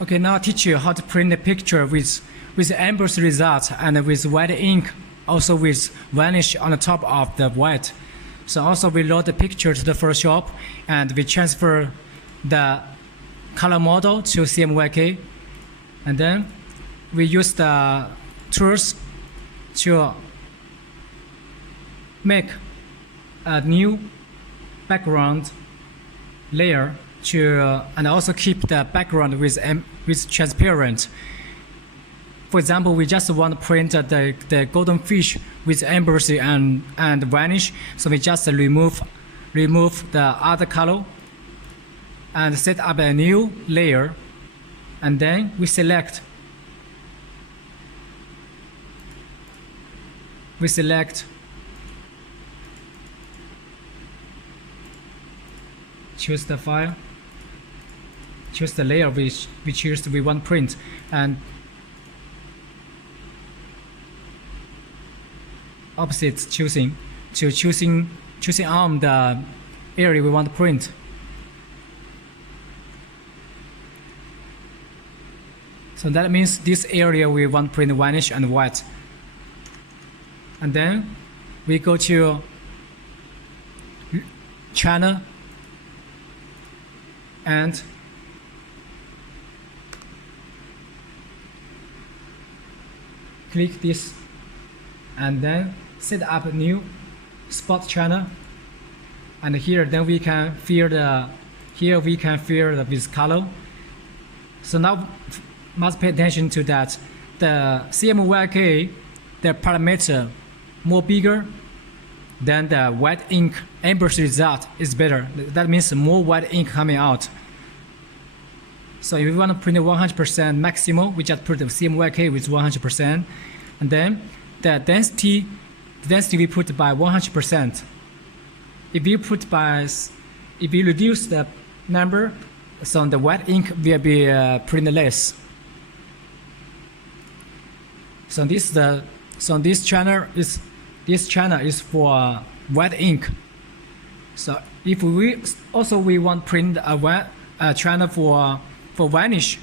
Okay, now I'll teach you how to print a picture with embossed result and with white ink, also with vanish on the top of the white. So also we load the picture to the Photoshop and we transfer the color model to CMYK, and then we use the tools to make a new background layer and also keep the background with transparent. For example, we just want to print the golden fish with embossing and vanish, so we just remove the other color and set up a new layer, and then we select choose the file, choose the layer we want to print, and opposite choosing on the area we want to print. So that means this area we want to print vanish and white. And then we go to channel and click this, and then set up a new spot channel, and here then we can fill with color. So now must pay attention to that. The CMYK, the parameter more bigger than the white ink embossed result is better. That means more white ink coming out. So if we want to print 100% maximum, we just put the CMYK with 100%, and then the density we put by 100%. If you reduce the number, so the white ink will be printed less. So this channel is for white ink. So if we want to print a channel for vanish,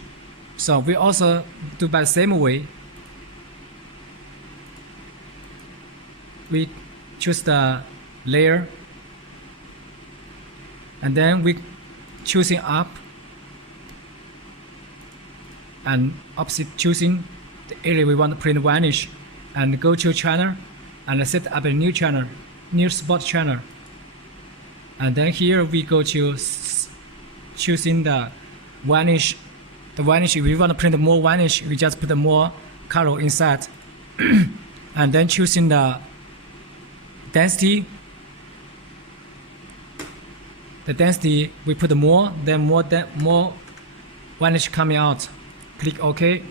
so we also do by the same way. We choose the layer, and then we choosing up and opposite choosing the area we want to print vanish, and go to channel and set up a new channel, new spot channel. And then here we go to choosing the vanish. The vanish, if we want to print more vanish, we just put more color inside. And then choosing the density. The density we put more, then more vanish coming out. Click OK.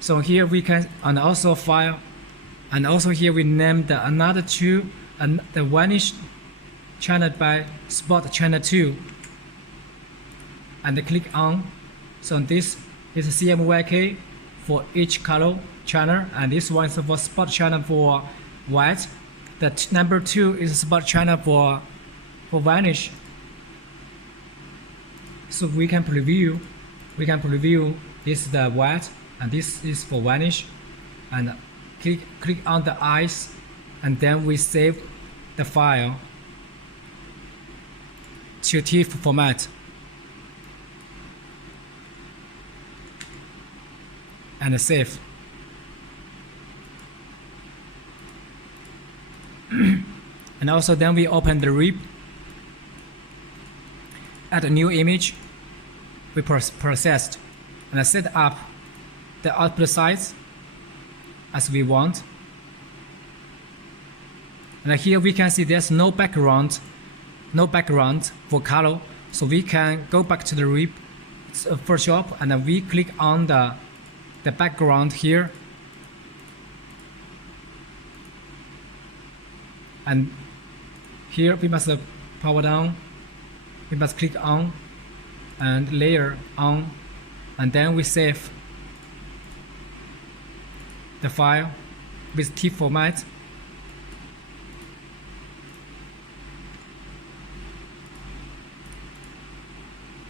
So here we can, and also file, and also here we name the another two, and the vanish channel by spot channel 2, and click on. So this is CMYK for each color channel, and this one is for spot channel for white. The number 2 is spot channel for vanish. So we can preview. This is the white, and this is for vanish, and click on the eyes, and then we save the file to TIFF format, and save. And also then we open the RIP, add a new image we processed, and set up the output size as we want. And here we can see there's no background for color, so we can go back to the RIP Photoshop, and then we click on the background here, and here we must power down, we must click on and layer on, and then we save the file with TIFF format,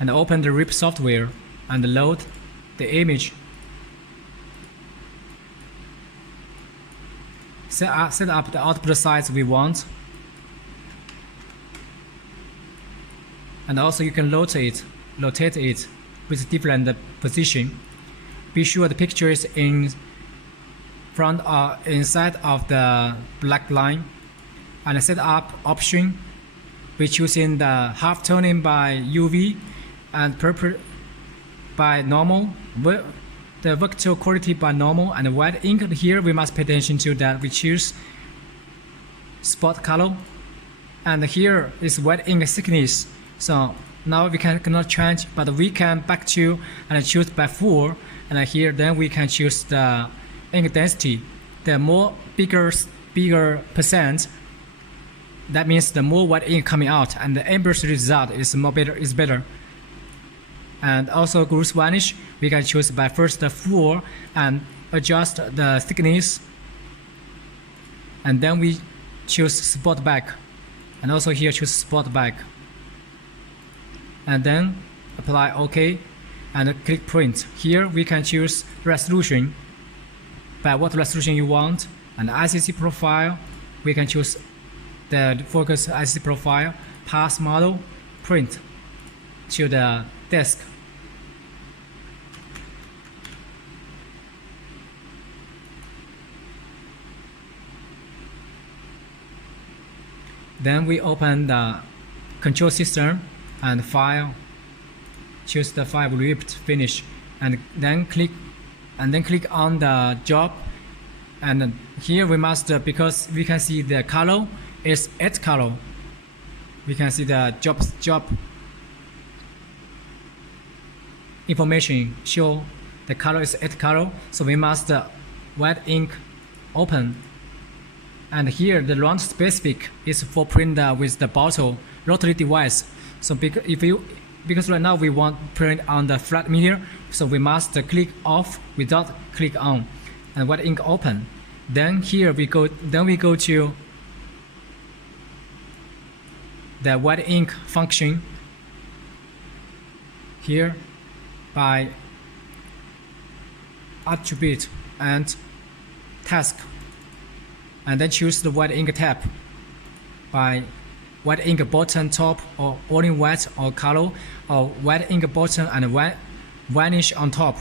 and open the RIP software. and load the image. Set up the output size we want. And also you can rotate it with different position. Be sure the picture is in front or inside of the black line. And set up option. We're choosing the half toning by UV and purple by normal. The vector quality by normal, and white ink here we must pay attention to that we choose spot color, and here is white ink thickness. So now we cannot change, but we can back to and choose by 4, and here then we can choose the ink density. The more bigger percent, that means the more white ink coming out, and the end result is better. And also groove vanish, we can choose by first the 4 and adjust the thickness, and then we choose spot back, and also here choose spot back, and then apply OK and click print. Here we can choose resolution by what resolution you want, and ICC profile we can choose the focus ICC profile, pass model, print to the disk. Then we open the control system and file, choose the file ripped finish, and then click on the job. And here we must, because we can see the color is 8 color. We can see the job information show the color is 8 color. So we must white ink open. And here the round specific is for printer with the bottle rotary device. So because right now we want print on the flat media, so we must click off without click on, and white ink open. Then here we go to the white ink function here by attribute and task, and then choose the white ink tab by white ink button top, or all in white or color, or white ink button and white vanish on top.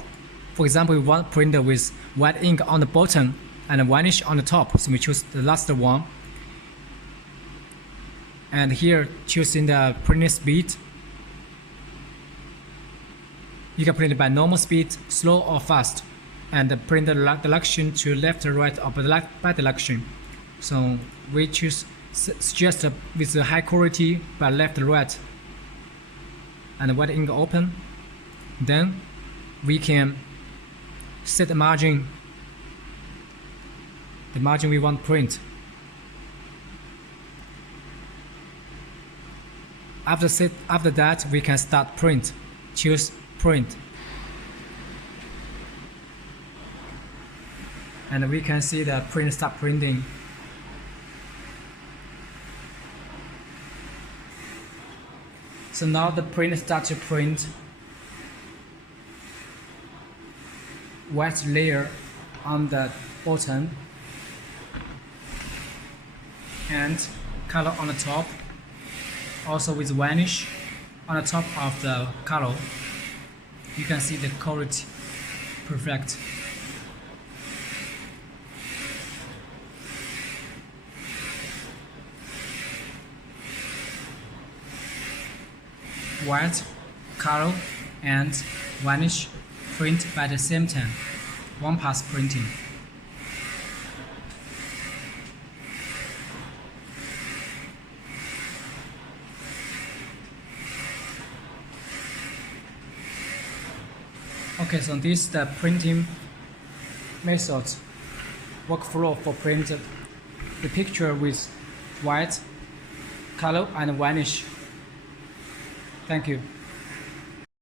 For example, we want printer with white ink on the bottom and vanish on the top, so we choose the last one. And here choosing the printing speed, you can print by normal speed, slow or fast, and the printer direction to left or right or by direction. So we suggest with the high quality by left or right, and white ink open. Then we can set the margin we want to print. After that we can start print. Choose print, and we can see the print start printing. So now the print starts to print white layer on the bottom and color on the top, also with vanish on the top of the color. You can see the quality perfect. White, color, and vanish print by the same time. One pass printing. Okay, so this is the printing method workflow for print the picture with white, color, and vanish. Thank you.